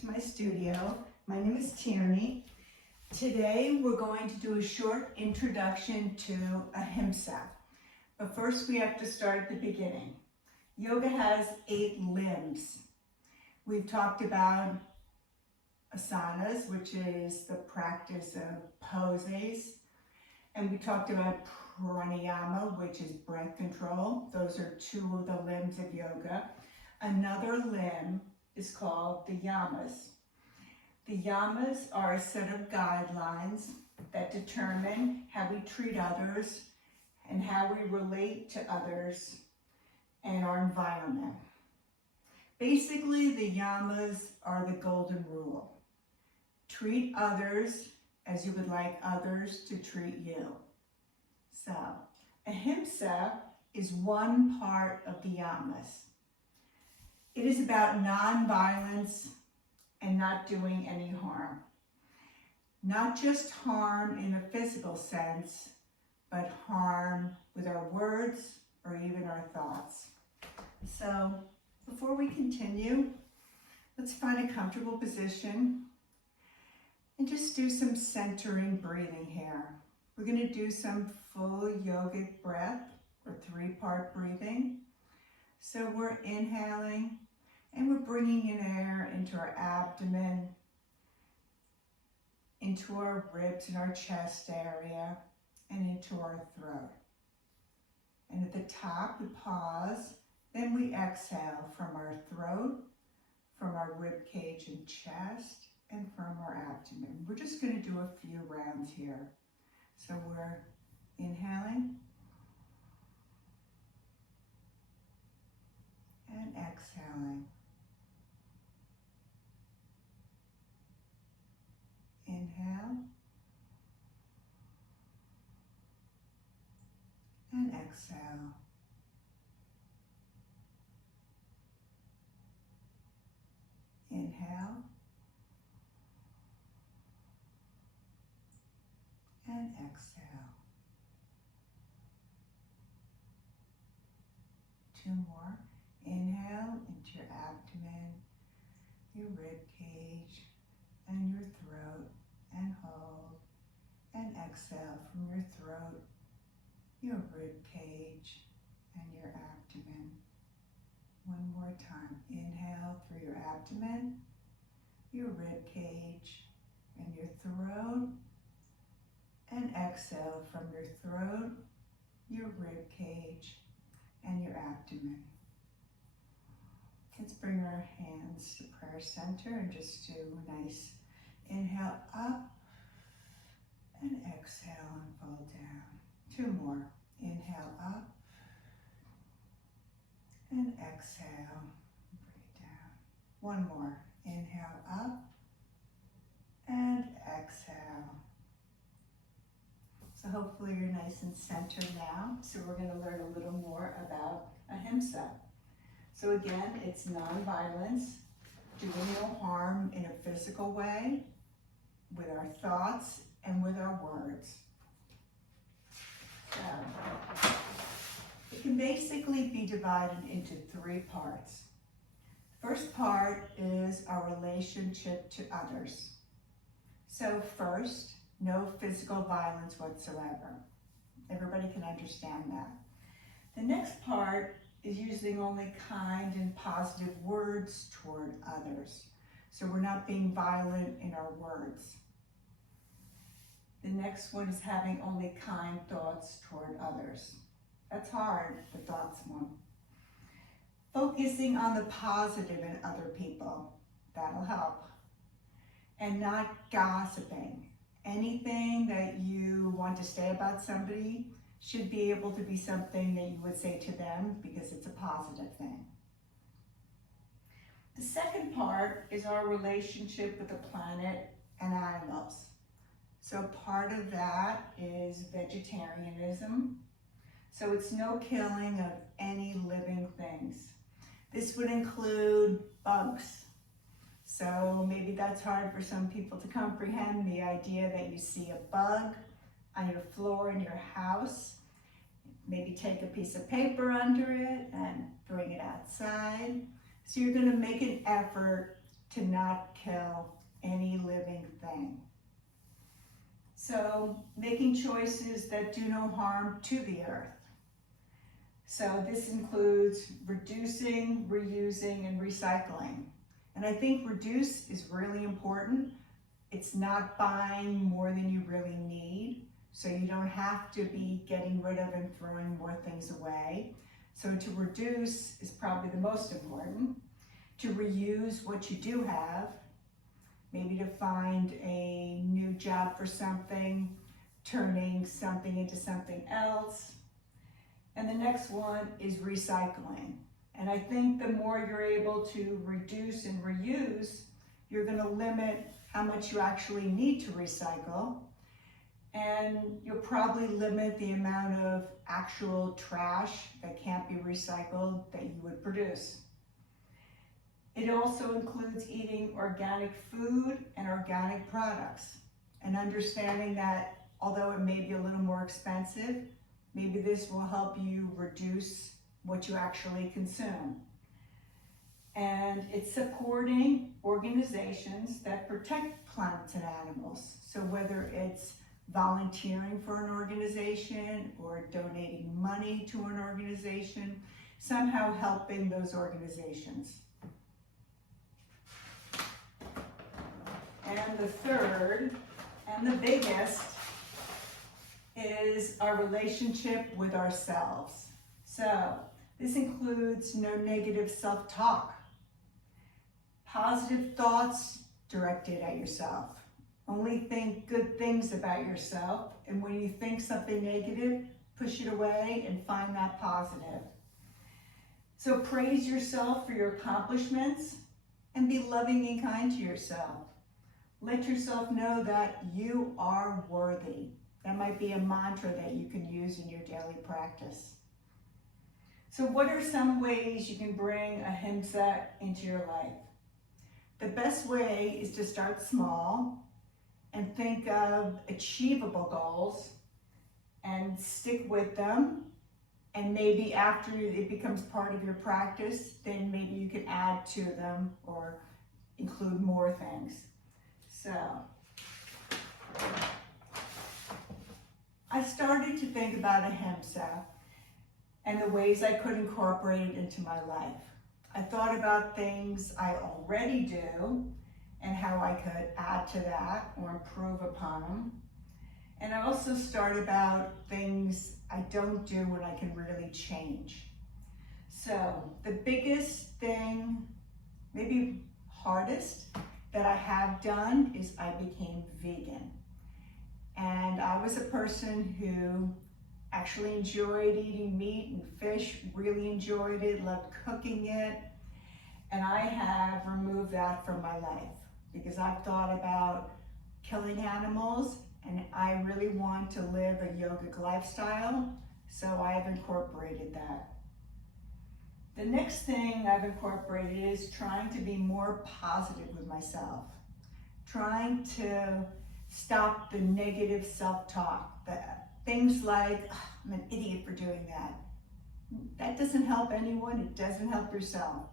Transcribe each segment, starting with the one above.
to my studio. My name is Tierney. Today we're going to do a short introduction to AHIMSA. But first we have to start at the beginning. Yoga has 8 limbs. We've talked about asanas, which is the practice of poses. And we talked about pranayama, which is breath control. Those are 2 of the limbs of yoga. Another limb is called the Yamas. The Yamas are a set of guidelines that determine how we treat others and how we relate to others and our environment. Basically, the Yamas are the golden rule. Treat others as you would like others to treat you. So, AHIMSA is one part of the Yamas. It is about non-violence and not doing any harm. Not just harm in a physical sense, but harm with our words or even our thoughts. So, before we continue, let's find a comfortable position and just do some centering breathing here. We're going to do some full yogic breath or 3-part breathing. So we're inhaling and we're bringing in air into our abdomen, into our ribs and our chest area, and into our throat. And at the top we pause, then we exhale from our throat, from our rib cage and chest, and from our abdomen. We're just going to do a few rounds here. So we're inhaling and exhaling. Inhale and exhale. Inhale and exhale. 2 more. Inhale into your abdomen, your rib cage, and your throat, and hold. And exhale from your throat, your rib cage, and your abdomen. 1 more time. Inhale through your abdomen, your rib cage, and your throat. And exhale from your throat, your rib cage, and your abdomen. Let's bring our hands to prayer center and just do a nice inhale up and exhale and fold down. 2 more. Inhale up and exhale, bring it down. 1 more. Inhale up and exhale. So hopefully you're nice and centered now. So we're going to learn a little more about AHIMSA. So again, it's non-violence, doing no harm in a physical way, with our thoughts and with our words. So, it can basically be divided into 3 parts. First part is our relationship to others. So first, no physical violence whatsoever. Everybody can understand that. The next part is using only kind and positive words toward others. So we're not being violent in our words. The next one is having only kind thoughts toward others. That's hard, the thoughts one. Focusing on the positive in other people. That'll help. And not gossiping. Anything that you want to say about somebody should be able to be something that you would say to them because it's a positive thing. The second part is our relationship with the planet and animals. So part of that is vegetarianism. So it's no killing of any living things. This would include bugs. So maybe that's hard for some people to comprehend, the idea that you see a bug on your floor in your house. Maybe take a piece of paper under it and bring it outside. So you're going to make an effort to not kill any living thing. So making choices that do no harm to the earth. So this includes reducing, reusing, and recycling. And I think reduce is really important. It's not buying more than you really need. So you don't have to be getting rid of and throwing more things away. So to reduce is probably the most important. To reuse what you do have, maybe to find a new job for something, turning something into something else. And the next one is recycling. And I think the more you're able to reduce and reuse, you're going to limit how much you actually need to recycle. And you'll probably limit the amount of actual trash that can't be recycled that you would produce. It also includes eating organic food and organic products, and understanding that although it may be a little more expensive, maybe this will help you reduce what you actually consume. And it's supporting organizations that protect plants and animals. So whether it's volunteering for an organization or donating money to an organization, somehow helping those organizations. And the third, and the biggest, is our relationship with ourselves. So this includes no negative self-talk, positive thoughts directed at yourself. Only think good things about yourself, and when you think something negative, push it away and find that positive. So praise yourself for your accomplishments and be loving and kind to yourself. Let yourself know that you are worthy. That might be a mantra that you can use in your daily practice. So what are some ways you can bring AHIMSA into your life? The best way is to start small and think of achievable goals and stick with them. And maybe after it becomes part of your practice, then maybe you can add to them or include more things. So I started to think about AHIMSA and the ways I could incorporate it into my life. I thought about things I already do and how I could add to that or improve upon them. And I also started about things I don't do and I can really change. So the biggest thing, maybe hardest, that I have done is I became vegan. And I was a person who actually enjoyed eating meat and fish, really enjoyed it, loved cooking it. And I have removed that from my life because I've thought about killing animals and I really want to live a yogic lifestyle, so I have incorporated that. The next thing I've incorporated is trying to be more positive with myself, trying to stop the negative self-talk, things like, oh, I'm an idiot for doing that. That doesn't help anyone, it doesn't help yourself.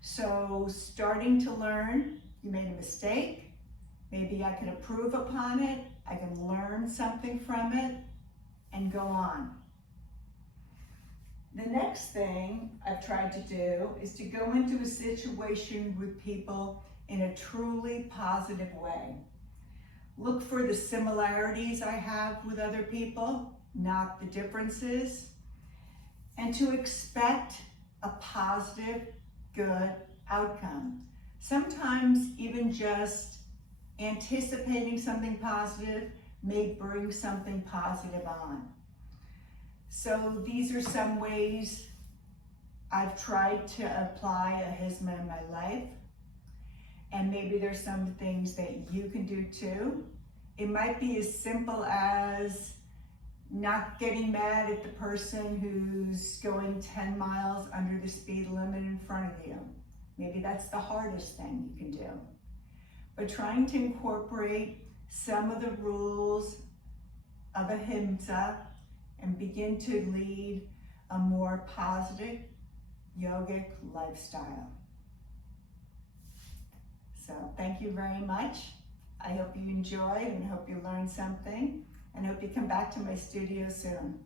So starting to learn, you made a mistake, maybe I can improve upon it, I can learn something from it, and go on. The next thing I've tried to do is to go into a situation with people in a truly positive way. Look for the similarities I have with other people, not the differences, and to expect a positive, good outcome. Sometimes even just anticipating something positive may bring something positive on. So these are some ways I've tried to apply AHIMSA in my life. And maybe there's some things that you can do too. It might be as simple as not getting mad at the person who's going 10 miles under the speed limit in front of you. Maybe that's the hardest thing you can do. But trying to incorporate some of the rules of AHIMSA and begin to lead a more positive yogic lifestyle. So thank you very much. I hope you enjoyed and hope you learned something, and hope you come back to my studio soon.